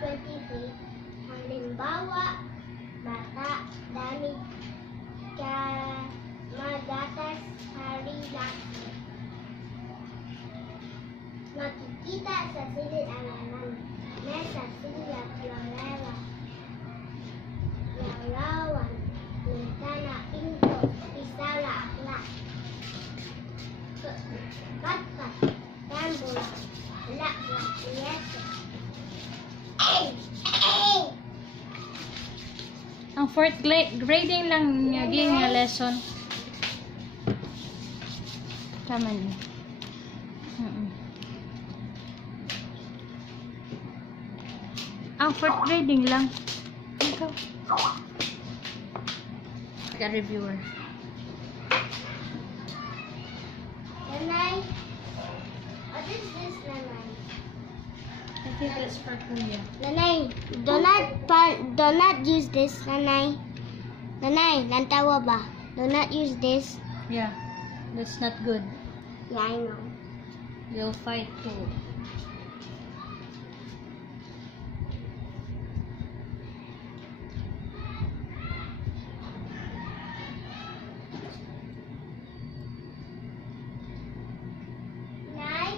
23. Halimbawa, bata, dami ka magatas hari laki. Makikita sa silid ang alam. Nasa silid lalawa. Larawan. Mintana pinto. Pisala akla. Patpat. Tambula. Lakla. Yeso. Ang fourth grading lang naging nga lesson. Tama niyo. Ang fourth grading lang. Ikaw. The reviewer. Nanay. What is this, Nanay? I think it's for Kuya. Nanay, do not use this, Nanay. Nanay, nantawa ba? Do not use this. Yeah. That's not good. Yeah, I know. You'll fight too. Nay?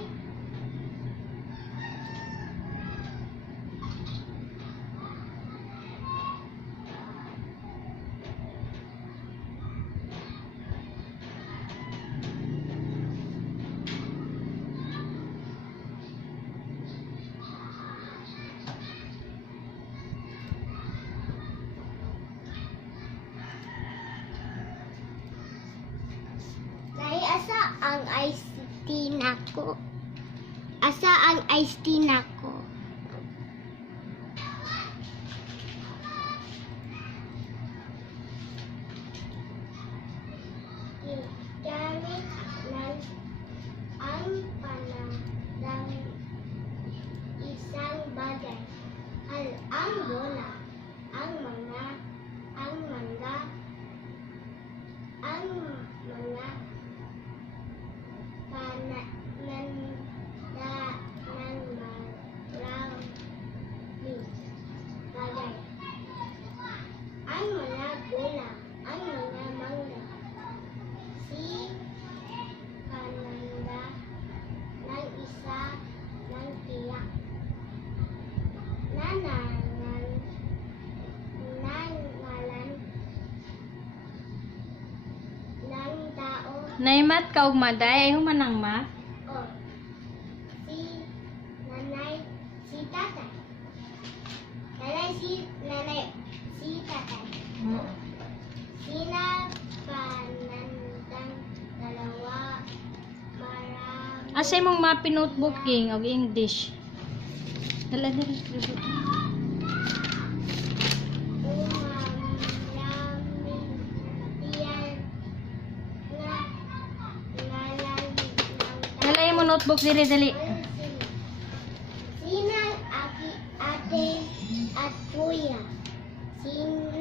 Nay, asa ang iced tea nako? Asa ang iced tea nako? Gamit ng ang panadang isang bagay. Ang bola, ang mangga, ang mga pananda ng marami bagay. Ang mga bola, ang mga mangga, si pananda ng isa ng tiyak. Nangalan ng tao. Naimat ka og maday. Ayaw manang ma. Oh, si nanay, si tatay. Nanay, si tatay. Sina panandang dalawa marami. Asa mong mapinotebooking og English? Dala. Marami diyan na ngalan ng Dala mo notebook diri dali. Sina ate at kuya. Sina